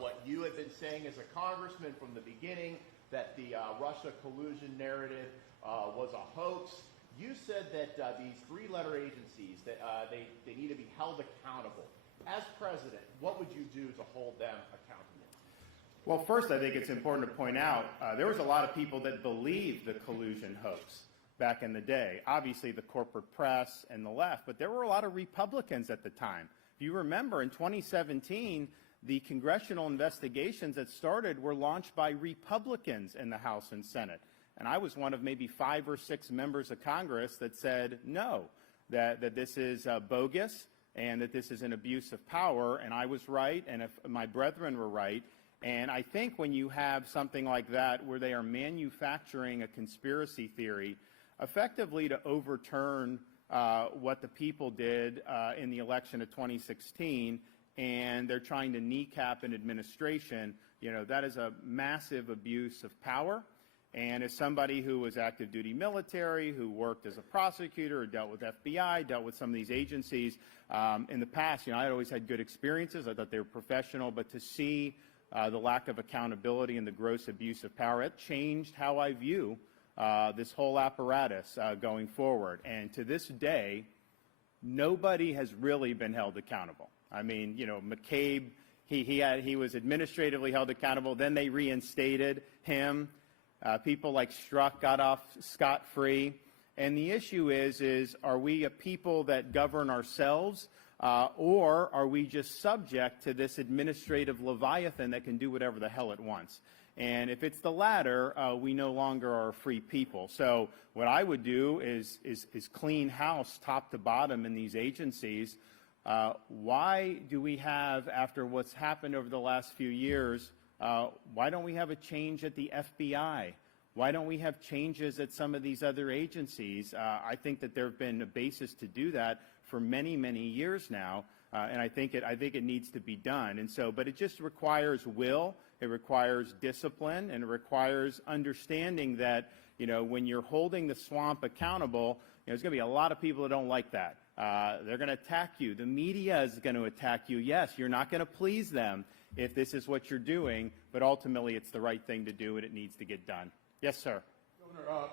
what you had been saying as a congressman from the beginning, that the Russia collusion narrative was a hoax. You said that these three-letter agencies, that they need to be held accountable. As president, what would you do to hold them accountable? Well, first, I think it's important to point out there was a lot of people that believed the collusion hoax back in the day. Obviously, the corporate press and the left, but there were a lot of Republicans at the time. If you remember, in 2017, the congressional investigations that started were launched by Republicans in the House and Senate. And I was one of maybe 5 or 6 members of Congress that said no, that this is bogus and that this is an abuse of power. And I was right, and if my brethren were right. And I think when you have something like that where they are manufacturing a conspiracy theory effectively to overturn what the people did in the election of 2016, and they're trying to kneecap an administration, you know, that is a massive abuse of power. And as somebody who was active duty military, who worked as a prosecutor, or dealt with FBI, dealt with some of these agencies in the past, you know, I always had good experiences. I thought they were professional, but to see the lack of accountability and the gross abuse of power, it changed how I view this whole apparatus going forward. And to this day, nobody has really been held accountable. I mean, you know, McCabe, he was administratively held accountable. Then they reinstated him. People like Strzok got off scot-free. And the issue is are we a people that govern ourselves, or are we just subject to this administrative leviathan that can do whatever the hell it wants? And if it's the latter, we no longer are a free people. So what I would do is clean house top to bottom in these agencies. Why do we have, after what's happened over the last few years, why don't we have a change at the FBI? Why don't we have changes at some of these other agencies? I think that there have been a basis to do that for many, many years now, and I think it needs to be done. And so, but it just requires will, it requires discipline, and it requires understanding that, you know, when you're holding the swamp accountable, you know, there's going to be a lot of people that don't like that. They're going to attack you. The media is going to attack you. Yes, you're not going to please them if this is what you're doing, but ultimately it's the right thing to do and it needs to get done. Yes, sir. Governor,